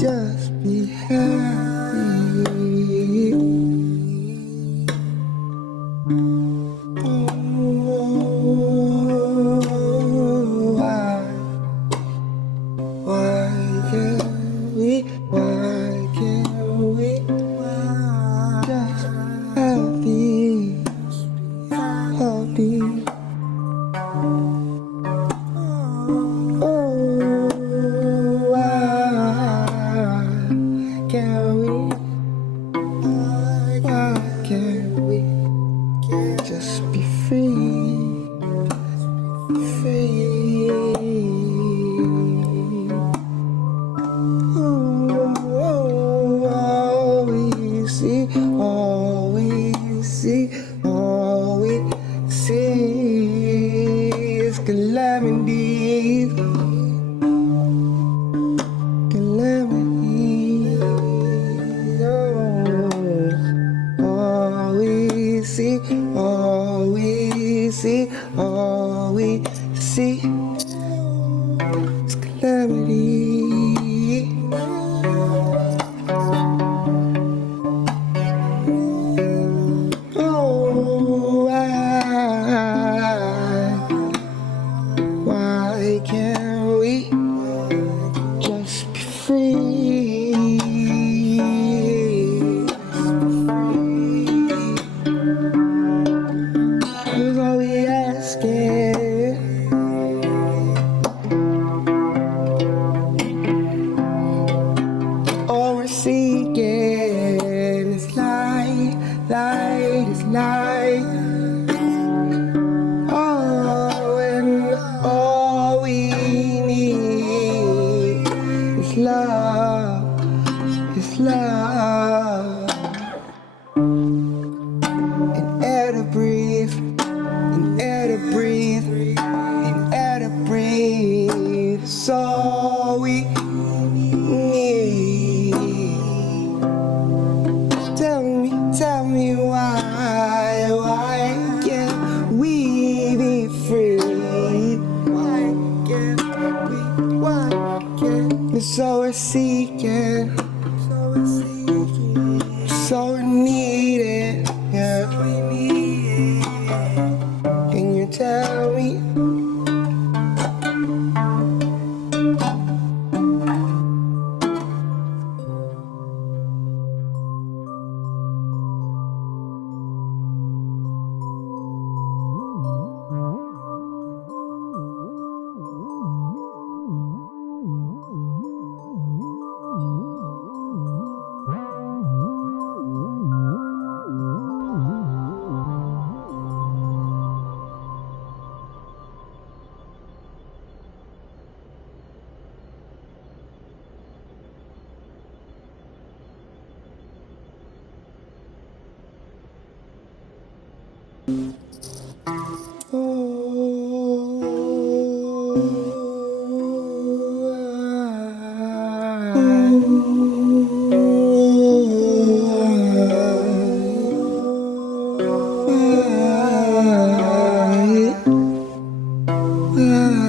just be happy. Why can't we just happy, happy? Why can't we just be free, free? All we see, all we see, all we see is calamities, calamities. All we see, all we see, all we see is calamity. Oh, why can't we just be free? That's all we asking. All we're seeking is light, light is light. Oh, and all we need is love, is love. And air to breathe, and air to breathe, and air to breathe. That's all we need. Tell me why can't we be free? Why can't we? So we're seeking, so we need it, yeah. Can you tell me? Why?